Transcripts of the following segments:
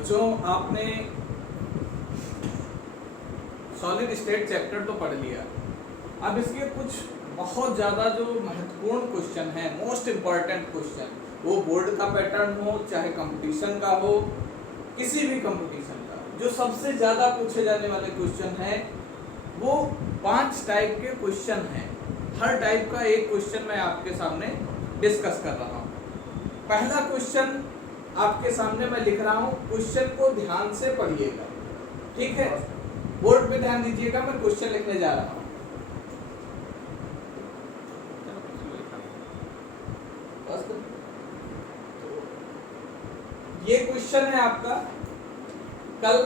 बच्चों आपने solid state chapter तो पढ़ लिया। अब इसके कुछ बहुत ज़्यादा जो महत्वपूर्ण क्वेश्चन है, मोस्ट इम्पॉर्टेंट क्वेश्चन, वो बोर्ड का पैटर्न हो चाहे कंपटीशन का हो, किसी भी कंपटीशन का, जो सबसे ज़्यादा पूछे जाने वाले क्वेश्चन हैं वो 5 टाइप के क्वेश्चन हैं। हर टाइप का एक क्वेश्चन मैं आपके सामने डिस्कस कर रहा हूँ। पहला क्वेश्चन आपके सामने मैं लिख रहा हूँ, क्वेश्चन को ध्यान से पढ़िएगा, ठीक है? बोर्ड पे ध्यान दीजिएगा, मैं क्वेश्चन लिखने जा रहा हूँ। ये क्वेश्चन है आपका। कल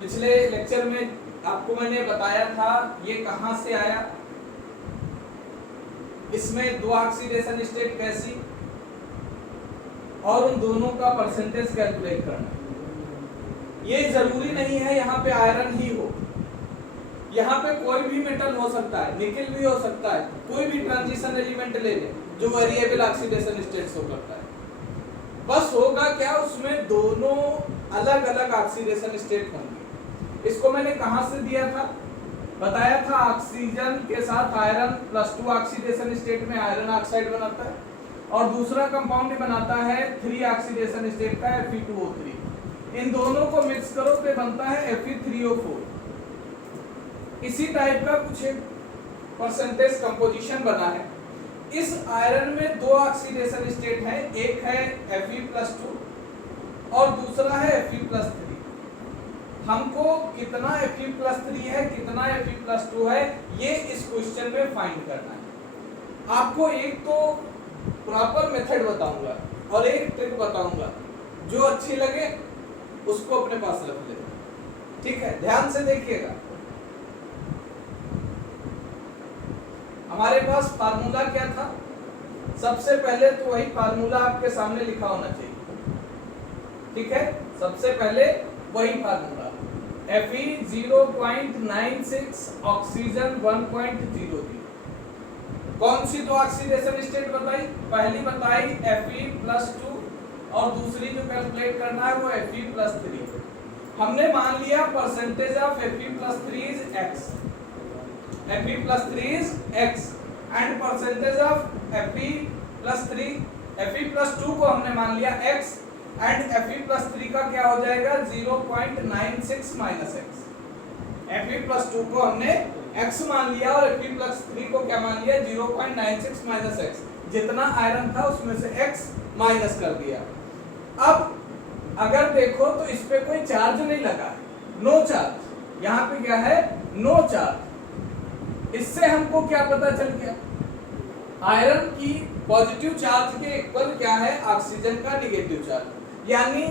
पिछले लेक्चर में आपको मैंने बताया था ये कहाँ से आया, इसमें दो ऑक्सीडेशन स्टेट कैसी और उन दोनों का परसेंटेज कैलकुलेट करना। ये जरूरी नहीं है यहाँ पे आयरन ही हो, यहाँ पे कोई भी मेटल हो सकता है, निकेल भी हो सकता है, कोई भी ट्रांजिशन एलिमेंट ले ले जो वेरिएबल ऑक्सीडेशन स्टेट शो करता है। बस होगा क्या, उसमें दोनों अलग अलग ऑक्सीडेशन स्टेट होंगे। इसको मैंने कहाँ से दिया था, बताया था ऑक्सीजन के साथ आयरन +2 ऑक्सीडेशन स्टेट में आयरन ऑक्साइड बनाता है और दूसरा कंपाउंड बनाता है 3 ऑक्सीडेशन स्टेट का Fe2O3। इन दोनों को मिक्स करो तो बनता है Fe3O4। इसी टाइप का कुछ एक परसेंटेज कंपोजिशन बना है। इस आयरन में दो ऑक्सीडेशन स्टेट है, एक है Fe+2 और दूसरा है Fe+3। हमको कितना Fe+3 है कितना Fe+2 है ये इस क्वेश्चन में फाइंड करना है। आपको एक तो प्रॉपर मेथड बताऊंगा और एक ट्रिक बताऊंगा, जो अच्छी लगे उसको अपने पास रख लेना, ठीक है? ध्यान से देखिएगा। हमारे पास फार्मूला क्या था, सबसे पहले तो वही फार्मूला आपके सामने लिखा होना चाहिए, ठीक है? सबसे पहले वही फार्मूला Fe 0.96 ऑक्सीजन 1.00। कौन सी दो ऑक्सीडेशन स्टेट बताई? पहली बताई Fe+2 और दूसरी जो कैलकुलेट करना है वो Fe+3। हमने मान लिया percentage of Fe+3 is x, Fe+3 is x and percentage of Fe+2 को हमने मान लिया x एंड Fe+3 का क्या हो जाएगा 0.96 - x। Fe+2 को हमने x मान लिया और Fe+3 को क्या मान लिया 0.96 - x। जितना आयरन था उसमें से x माइनस कर दिया। अब अगर देखो तो इस पे कोई चार्ज नहीं लगा है, नो चार्ज। यहाँ पे क्या है, नो चार्ज। इससे हमको क्या पता चल गया, आयरन की पॉजिटिव चार्ज के इक्वल क्या है ऑक्सीजन का नेगेटिव चार्ज। यानी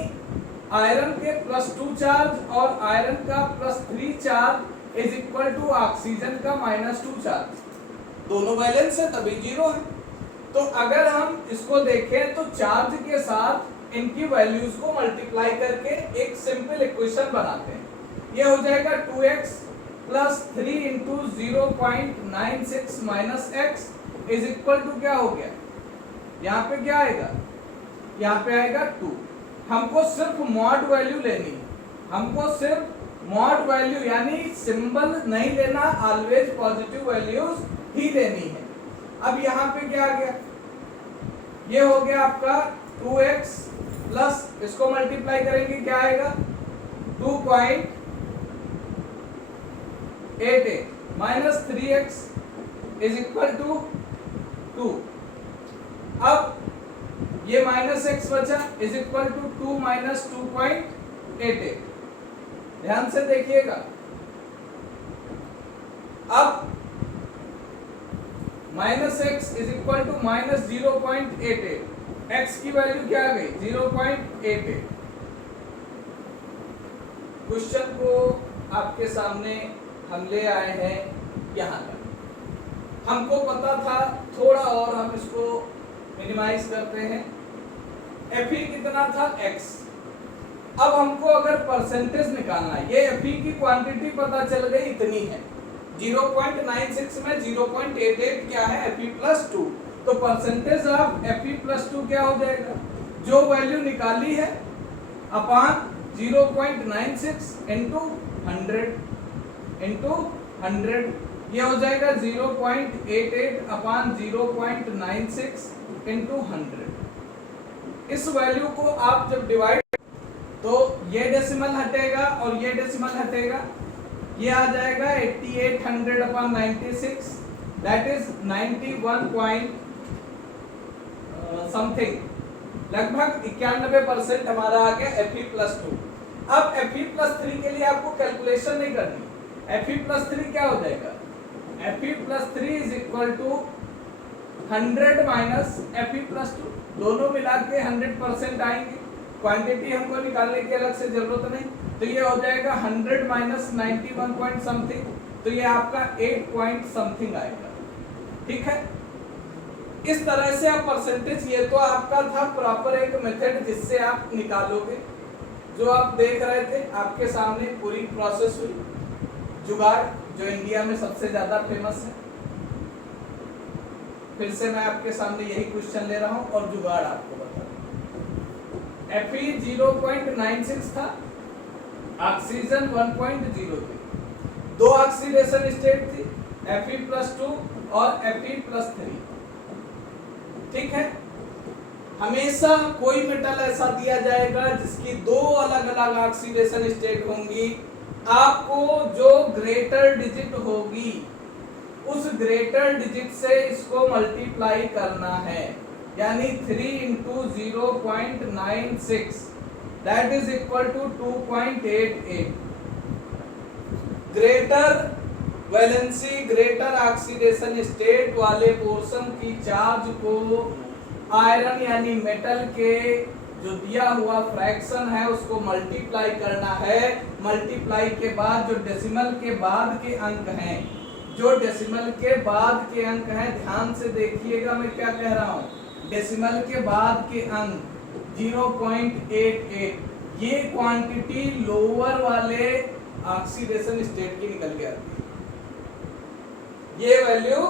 आयरन के +2 चार्ज और आयरन का +3 charge is equal to oxygen का -2 चार्ज। दोनों बैलेंस है तभी 0 है। तो अगर हम इसको देखें तो चार्ज के साथ इनकी वैल्यूज को मल्टीप्लाई करके एक सिंपल इक्वेशन बनाते हैं। ये हो जाएगा 2x + 3 × 0.96 - x is equal to क्या हो गया, यहाँ पे क्या आएगा, यहाँ पे आएगा 2। हमको सिर्फ मॉड वैल्यू लेनी है, हमको सिर्फ मॉड वैल्यू यानी सिंबल नहीं लेना, ऑलवेज पॉजिटिव वैल्यूज ही लेनी है। अब यहाँ पे क्या आ गया, ये हो गया आपका 2x प्लस इसको मल्टीप्लाई करेंगे क्या आएगा 2.88 - 3x इज इक्वल टू 2। अब ये -x बचा इज इक्वल टू 2 - 2.88। ध्यान से देखिएगा। अब -x is equal to -0.88, x की वैल्यू क्या आ गई 0.88। क्वेश्चन को आपके सामने हम ले आए हैं यहाँ तक। हमको पता था, थोड़ा और हम इसको मिनिमाइज करते हैं। Fe कितना था x। अब हमको अगर परसेंटेज निकालना है, ये Fe की क्वांटिटी पता चल गई इतनी है, 0.96 में 0.88 क्या है Fe+2, तो परसेंटेज ऑफ Fe+2 क्या हो जाएगा, जो वैल्यू निकाली है अपॉन 0.96 इंटू 100 ये हो जाएगा 0.88 अपान 0.96 इंटू 100। इस वैल्यू को आप जब डिवाइड तो ये डेसिमल हटेगा और ये डेसिमल हटेगा, ये आ जाएगा 8800 upon 96 that is 91 point something, लगभग 91% हमारा आ गया Fe+2। अब Fe+3 के लिए आपको कैलकुलेशन नहीं करनी, Fe+3 क्या हो जाएगा, Fe+3 is equal to 100 minus Fe+2, दोनों मिला के 100% आएंगे, क्वांटिटी हमको निकालने की अलग से जरूरत नहीं, तो ये हो जाएगा 100 माइनस 91 पॉइंट समथिंग, तो ये आपका 8 पॉइंट समथिंग आएगा। ठीक है, इस तरह से आप परसेंटेज, ये तो आपका था प्रॉपर एक मेथड जिससे आप निकालोगे। जो आप देख रहे थे आपके सामने पूरी प्रोसेस हुई, जुगाड़ जो इंडिया में सबसे ज्यादा फेमस है। फिर से मैं आपके सामने यही क्वेश्चन ले रहा हूं और जुगाड़ आपको बता रहा हूं। Fe 0.96 था, ऑक्सीजन 1.0 थी, दो ऑक्सीडेशन स्टेट थी Fe+2 और Fe+3। ठीक है, हमेशा कोई मेटल ऐसा दिया जाएगा जिसकी दो अलग अलग ऑक्सीडेशन स्टेट होंगी, आपको जो ग्रेटर डिजिट होगी उस ग्रेटर डिजिट से इसको मल्टीप्लाई करना है, यानी 3 into 0.96 that is equal to 2.88। Greater valency, greater oxidation state वाले पोर्शन की चार्ज को आयरन यानी मेटल के जो दिया हुआ फ्रैक्शन है उसको मल्टीप्लाई करना है। मल्टीप्लाई के बाद जो डेसिमल के बाद के अंक हैं, जो डेसिमल के बाद के अंक हैं, ध्यान से देखिएगा मैं क्या कह रहा हूं, डेसिमल के बाद के अंक 0.88, ये क्वांटिटी लोअर वाले ऑक्सीडेशन स्टेट की निकल के आती है, ये वैल्यू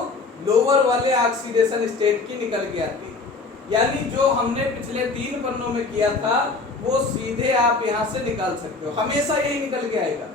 लोअर वाले ऑक्सीडेशन स्टेट की निकल के आती है। यानी जो हमने पिछले 3 पन्नों में किया था वो सीधे आप यहां से निकाल सकते हो, हमेशा यही निकल के आएगा।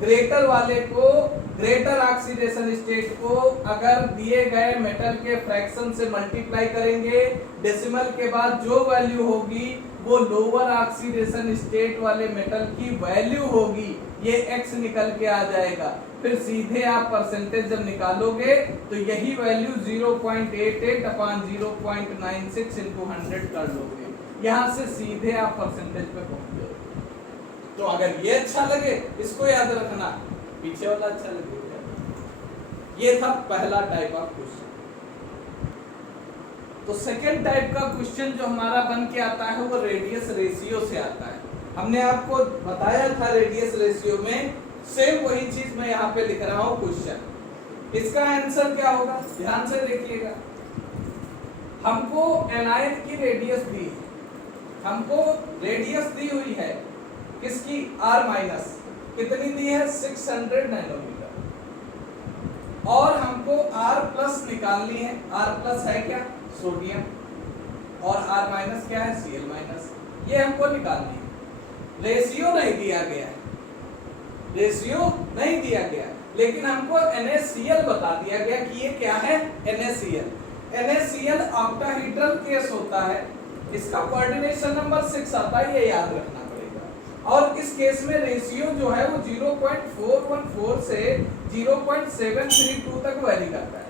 ग्रेटर वाले को, ग्रेटर ऑक्सीडेशन स्टेट को अगर दिए गए मेटल के फ्रैक्शन से मल्टीप्लाई करेंगे, डेसिमल के बाद जो वैल्यू होगी वो लोअर ऑक्सीडेशन स्टेट वाले मेटल की वैल्यू होगी, ये x निकल के आ जाएगा। फिर सीधे आप परसेंटेज जब निकालोगे तो यही वैल्यू 0.88 अपॉन 0.96 इंटू 100 कर लोगे, यहां से सीधे आप परसेंटेज पे पहुंच जाओगे। तो अगर ये अच्छा लगे इसको याद रखना, पीछे वाला अच्छा लगे। ये था पहला टाइप ऑफ क्वेश्चन। तो सेकेंड टाइप का क्वेश्चन जो हमारा बन के आता है वो रेडियस रेशियो से आता है। हमने आपको बताया था रेडियस रेशियो में, सेम वही चीज मैं यहाँ पे लिख रहा हूँ क्वेश्चन। इसका आंसर क्या होगा, ध्यान से देखिएगा। हमको एनायन की रेडियस दी है, हमको रेडियस दी हुई है किसकी, r माइनस, कितनी दी है 600 नैनोमीटर, और हमको r प्लस निकालनी है। r प्लस है क्या, सोडियम, और r माइनस क्या है, Cl माइनस, ये हमको निकालनी है। रेशियो नहीं दिया गया है, रेशियो नहीं दिया गया, लेकिन हमको NaCl बता दिया गया कि ये क्या है, NaCl। NaCl ऑक्टाहेड्रल केस होता है, इसका कोऑर्डिनेशन नंबर 6 आता है, ये याद रखना पड़ेगा। और इस केस में रेशियो जो है वो 0.414 से 0.732 तक वैरी करता है,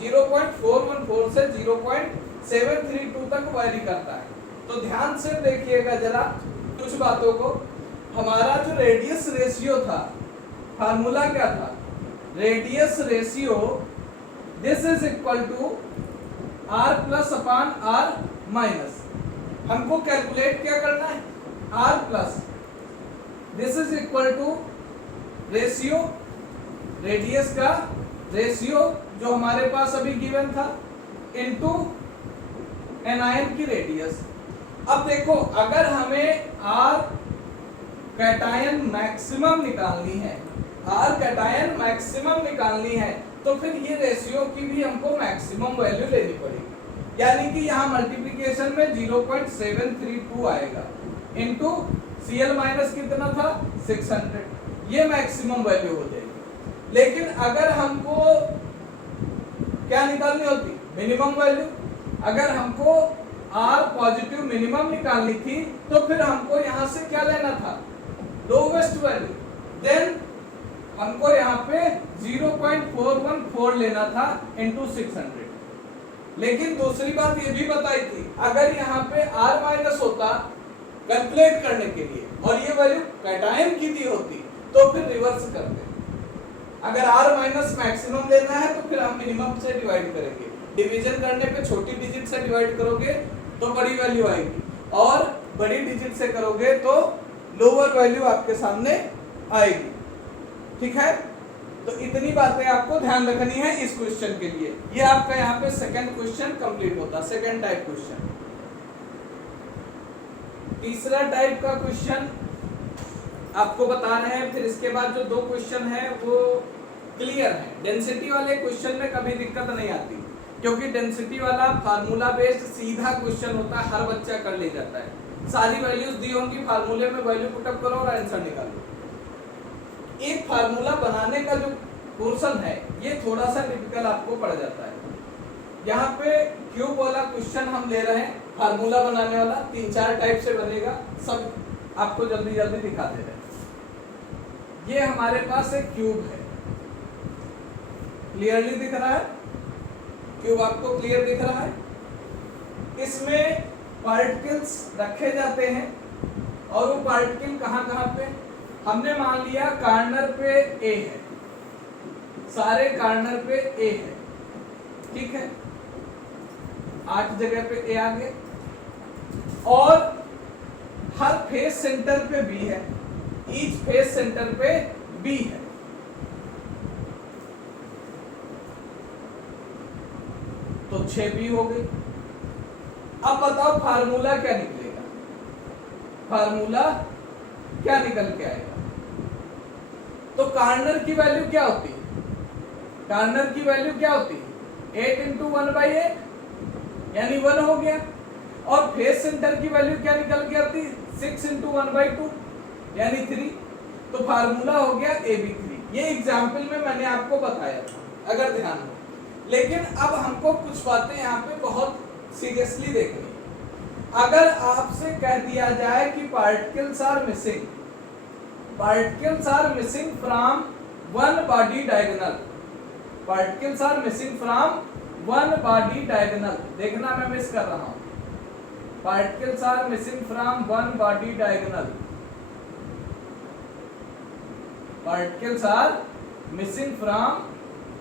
0.414 से 0.732 तक वैरी करता है। तो ध्यान से देखिएगा जरा कुछ बातों को। हमारा जो रेडियस रेशियो था, फार्मूला क्या था, radius ratio this is equal to r plus upon r minus. हमको कैलकुलेट क्या करना है, r plus this is equal to ratio, radius का रेशियो जो हमारे पास अभी गिवन था, इनटू एनायन की रेडियस। अब देखो अगर हमें r कैटायन मैक्सिमम निकालनी है, r कैटायन मैक्सिमम निकालनी है, तो फिर ये रेशियो की भी हमको मैक्सिमम वैल्यू लेनी पड़ेगी। यानी कि यहाँ मल्टीप्लिकेशन में 0.732 आएगा इनटू Cl माइनस कितना था 600, ये मैक्सिमम वैल्यू हो जाएगी। लेकिन अगर हमको क्या निकालनी होती मिनिमम वैल्यू, अगर हमको R पॉजिटिव मिनिमम निकालनी थी तो फिर हमको यहां से क्या लेना था लोवेस्ट वैल्यू, देन हमको यहाँ पे 0.414 लेना था इनटू 600। लेकिन दूसरी बात ये भी बताई थी अगर यहाँ पे R माइनस होता कैलकुलेट करने के लिए और ये वैल्यू कैटायन की दी होती तो फिर रिवर्स करते। अगर R माइनस मैक्सिमम लेना है तो फिर हम मिनिमम से डिवाइड करेंगे, डिवीजन करने पे छोटी डिजिट से डिवाइड करोगे तो बड़ी वैल्यू आएगी और बड़ी डिजिट से करोगे तो लोअर वैल्यू आपके सामने आएगी। ठीक है, तो इतनी बातें आपको ध्यान रखनी है इस क्वेश्चन के लिए। ये आपका यहाँ पे सेकंड क्वेश्चन कंप्लीट होता, सेकंड टाइप क्वेश्चन। तीसरा टाइप का क्वेश्चन आपको बता रहे हैं, फिर इसके बाद जो दो क्वेश्चन है वो क्लियर है। डेंसिटी वाले क्वेश्चन में कभी दिक्कत नहीं आती क्योंकि डेंसिटी वाला फार्मूला बेस्ड सीधा क्वेश्चन होता है, हर बच्चा कर ले जाता है। सारी वैल्यूज दी होंगी, फार्मूले में वैल्यू पुटअप करो और आंसर निकालो। एक फार्मूला बनाने का जो पोर्शन है ये थोड़ा सा टिपिकल आपको पड़ जाता है। यहाँ पे क्यूब वाला क्वेश्चन हम ले रहे हैं, फार्मूला बनाने वाला 3-4 टाइप से बनेगा, सब आपको जल्दी जल्दी दिखा दे रहे हैं। ये हमारे पास एक क्यूब है, क्लियरली दिख रहा है, क्यूब आपको क्लियर दिख रहा है। इसमें पार्टिकल्स रखे जाते हैं और वो पार्टिकल कहाँ कहाँ पे, हमने मान लिया कार्नर पे ए है, सारे कार्नर पे ए है, ठीक है, 8 जगह पे ए आ गए और हर फेस सेंटर पे बी है, ईच फेस सेंटर पे बी है। तो 6 बी हो गई। अब बताओ फार्मूला क्या निकलेगा, फार्मूला क्या निकल के आएगा। तो कार्नर की वैल्यू क्या होती है, कार्नर की वैल्यू क्या होती है 8 इंटू 1/8 यानी 1 हो गया। और फेस सेंटर की वैल्यू क्या निकल के आती है 6 इंटू 1/2 यानी 3। तो फार्मूला हो गया AB3। ये एग्जाम्पल में मैंने आपको बताया था अगर ध्यान हो। लेकिन अब हमको कुछ बातें यहाँ पे बहुत सीरियसली देखनी। अगर आपसे कह दिया जाए कि particles are missing, particles are missing from one body diagonal, particles are missing from one body diagonal, देखना मैं मिस कर रहा हूं, particles are missing from one body diagonal, particles are missing from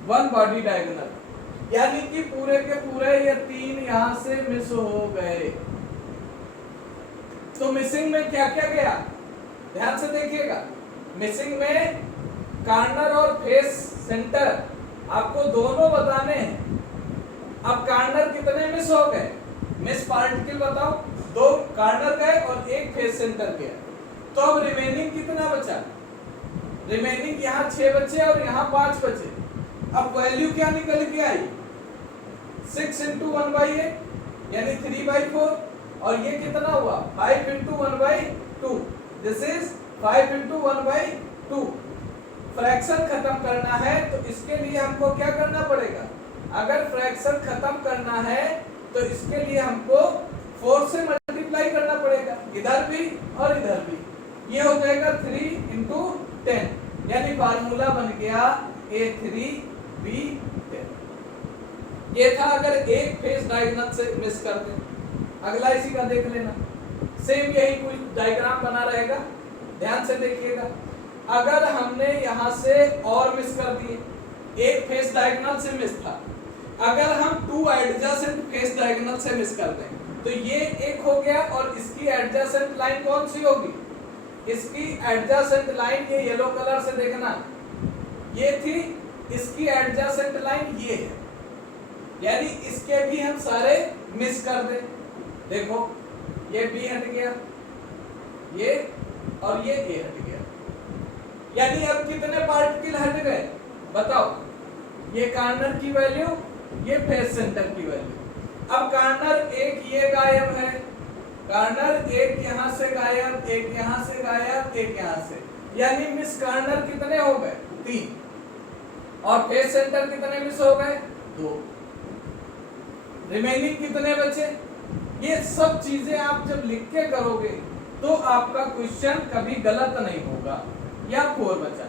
one body diagonal, यानी कि पूरे के पूरे ये 3 यहां से मिस हो गए। तो मिसिंग में क्या क्या गया ध्यान से देखिएगा। मिसिंग में कार्नर और फेस सेंटर आपको दोनों बताने हैं। अब कार्नर कितने मिस हो गए, मिस पार्टिकल बताओ, 2 कार्नर गए और 1 फेस सेंटर गया। तो अब रिमेनिंग कितना बचा, रिमेनिंग यहाँ 6 बचे और यहाँ 5 बचे। अब वैल्यू क्या निकल के आई 6 इंटू 1/8 यानी 3/4 और ये कितना हुआ 5 into 1/2, this is 5 into 1/2। Fraction खत्म करना है तो इसके लिए हमको क्या करना पड़ेगा, अगर फ्रैक्शन खत्म करना है तो इसके लिए हमको 4 से मल्टीप्लाई करना पड़ेगा, इधर भी और इधर भी। ये हो जाएगा 3 इंटू 10 यानी फार्मूला बन गया A3B10। ये था अगर एक फेस डायगोनल से मिस करते हैं। अगला इसी का देख लेना, सेम यही कोई डायग्राम बना रहेगा, ध्यान से देखिएगा। अगर हमने यहाँ से और मिस कर दिए, एक फेस डायगोनल से मिस था, अगर हम 2 एडजेसेंट फेस डायगोनल से मिस कर दें तो ये एक हो गया और इसकी एडजेसेंट लाइन कौन सी होगी, इसकी एडजेसेंट लाइन ये येलो कलर से देखना, ये थी, इसकी एडजेसेंट लाइन ये है, यानी इसके भी हम सारे मिस कर दें। देखो ये बी हट गया, ये और ये ए हट गया, यानी अब कितने पार्टिकल हट गए बताओ, ये कार्नर की वैल्यू, ये फेस सेंटर की वैल्यू। अब कार्नर एक ये गायब है, कार्नर एक यहां से गायब, एक यहां से गायब, एक यहां से, यानी मिस कार्नर कितने हो गए 3 और फेस सेंटर कितने मिस हो गए 2, रिमेनिंग कितने बचे। ये सब चीजें आप जब लिख के करोगे तो आपका क्वेश्चन कभी गलत नहीं होगा। या 4 बचा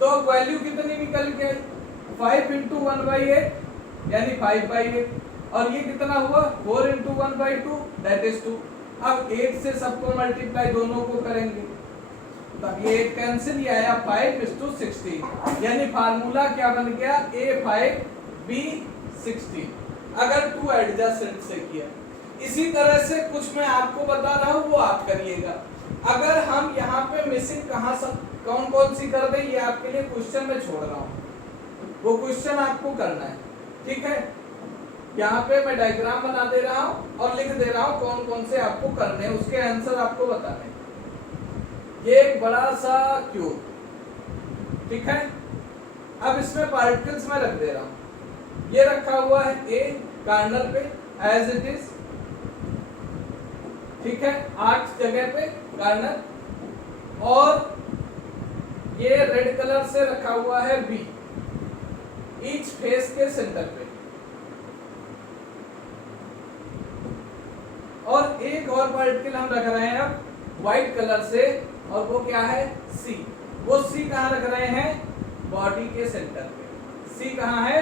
तो वैल्यू कितनी निकल के आई 5 × 1/8 यानी 5/8 और ये कितना हुआ 4 × 1/2 दैट इज 2। अब 8 से सबको मल्टीप्लाई दोनों को करेंगे तो ये कैंसिल, ये आया 5:16 यानी फार्मूला क्या बन गया A5 B16 अगर 2 एडजेसेंट से किया। इसी तरह से कुछ मैं आपको बता रहा हूं वो आप करिएगा। अगर हम यहाँ पे मिसिंग कहां से कौन कौन सी कर दें ये आपके लिए क्वेश्चन में छोड़ रहा हूं, वो क्वेश्चन आपको करना है, ठीक है। यहाँ पे मैं डायग्राम बना दे रहा हूँ और लिख दे रहा हूँ कौन कौन से आपको करने हैं, उसके आंसर आपको बताने हैं। ये एक बड़ा सा क्यूब, ठीक है। अब इसमें पार्टिकल्स में रख दे रहा हूँ, ये रखा हुआ है ए कार्नर पे एज इट इज, ठीक है, 8 जगह पे कार्नर, और ये रेड कलर से रखा हुआ है बी ईच फेस के सेंटर पे, और एक और पार्टिकल हम रख रहे हैं अब व्हाइट कलर से, और वो क्या है सी। वो सी कहाँ रख रहे हैं बॉडी के सेंटर पे, सी कहाँ है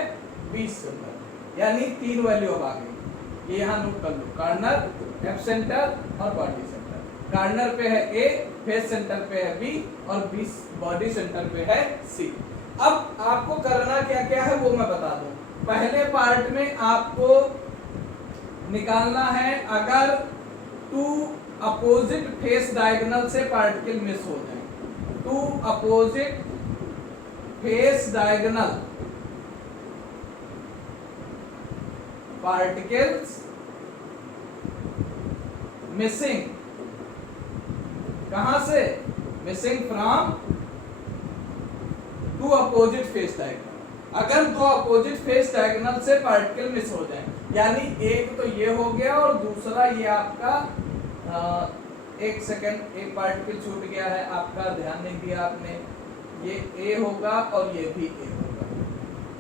20 सेंटर, यानी 3 वैल्यू अब आ गई। ये यहाँ नोट कर लो, कार्नर, एफ सेंटर और बॉडी सेंटर। कार्नर पे है ए, फेस सेंटर पे है बी और बॉडी सेंटर पे है सी। अब आपको करना क्या क्या है वो मैं बता दूं। पहले पार्ट में आपको निकालना है अगर 2 अपोजिट फेस डायगोनल से पार्टिकल मिस हो जाए, 2 opposite face diagonal particles missing, कहां से missing from 2 opposite face diagonal. अगर 2 अपोजिट फेस डायगोनल से पार्टिकल मिस हो जाए, यानी एक तो ये हो गया और दूसरा ये आपका एक सेकंड, एक पार्टिकल छूट गया है आपका, ध्यान नहीं दिया आपने, ये ए होगा और ये भी ए होगा।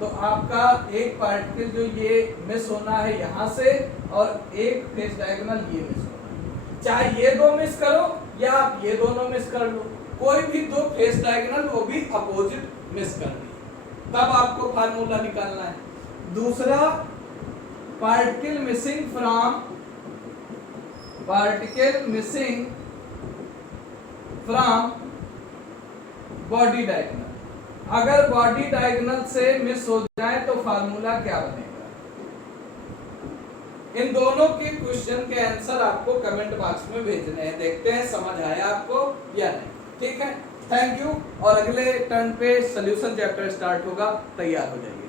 तो आपका एक पार्टिकल जो ये मिस होना है यहाँ से, और एक फेस डायगोनल ये मिस होना है। चाहे ये 2 मिस करो या आप ये दोनों मिस कर लो, कोई भी 2 फेस डायगोनल वो भी अपोजिट मिस करनी है, तब आपको फार्मूला निकालना है। दूसरा particle missing from body diagonal. अगर बॉडी डायगोनल से मिस हो जाए तो फार्मूला क्या बनेगा। इन दोनों के क्वेश्चन के आंसर आपको कमेंट बॉक्स में भेजने हैं, देखते हैं समझ आया आपको या नहीं, ठीक है। थैंक यू, और अगले टर्न पे सॉल्यूशन चैप्टर स्टार्ट होगा, तैयार हो जाइए।